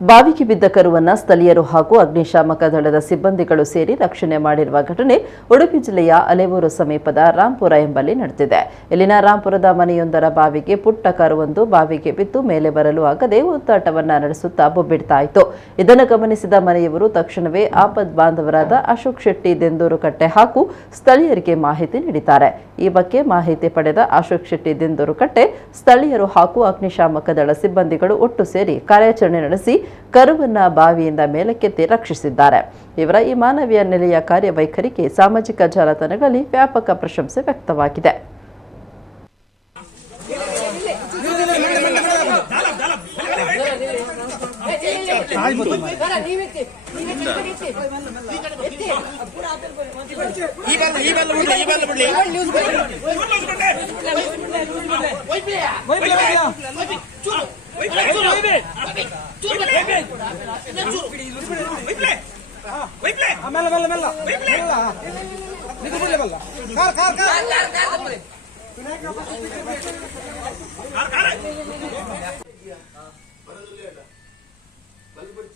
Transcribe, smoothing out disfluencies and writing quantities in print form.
ಬಾವಿಗೆ ಬಿದ್ದ ಕರುವನ್ನು ಸ್ಥಳೀಯರು ಹಾಗೂ ಅಗ್ನಿಶಾಮಕ ದಳದ ಸಿಬ್ಬಂದಿಗಳು ಸೇರಿ ರಕ್ಷಣೆ ಮಾಡಿರುವ ಘಟನೆ ಉಡುಪಿ ಜಿಲ್ಲೆಯ ಅಲೆವೂರು ಸಮೀಪದ ರಾಂಪುರ ಎಂಬಲ್ಲಿ ನಡೆದಿದೆ. ಇಲ್ಲಿನ ರಾಂಪುರದ ಮನೆಯೊಂದರ ಬಾವಿಗೆ ಪುಟ್ಟ ಕರುವೊಂದು ಬಾವಿಗೆ ಬಿದ್ದು ಮೇಲೆ ಬರಲು ಆಗದೆ ಒತ್ತಾಟವನ್ನ ನಡೆಸುತ್ತಾ ಬೊಬ್ಬಿಡ್ತಾ ಇತ್ತು. ಇದನ್ನು ಗಮನಿಸಿದ ಮನೆಯವರು ತಕ್ಷಣವೇ ಆಪದ್ ಬಾಂಧವರಾದ ಅಶೋಕ್ ಶೆಟ್ಟಿ ದೆಂದೂರು ಕಟ್ಟೆ ಹಾಗೂ ಸ್ಥಳೀಯರಿಗೆ ಮಾಹಿತಿ ನೀಡಿದ್ದಾರೆ. ಈ ಬಗ್ಗೆ ಮಾಹಿತಿ ಪಡೆದ ಅಶೋಕ್ ಶೆಟ್ಟಿ ದೆಂದೂರು ಕಟ್ಟೆ ಸ್ಥಳೀಯರು ಹಾಗೂ ಅಗ್ನಿಶಾಮಕ ದಳ ಸಿಬ್ಬಂದಿಗಳು ಒಟ್ಟು ಸೇರಿ ಕಾರ್ಯಾಚರಣೆ ನಡೆಸಿ ಕರುವನ್ನ ಬಾವಿಯಿಂದ ಮೇಲಕ್ಕೆತ್ತಿ ರಕ್ಷಿಸಿದ್ದಾರೆ. ಇವರ ಈ ಮಾನವೀಯ ನೆಲೆಯ ಕಾರ್ಯವೈಖರಿಗೆ ಸಾಮಾಜಿಕ ಜಾಲತಾಣಗಳಲ್ಲಿ ವ್ಯಾಪಕ ಪ್ರಶಂಸೆ ವ್ಯಕ್ತವಾಗಿದೆ. कार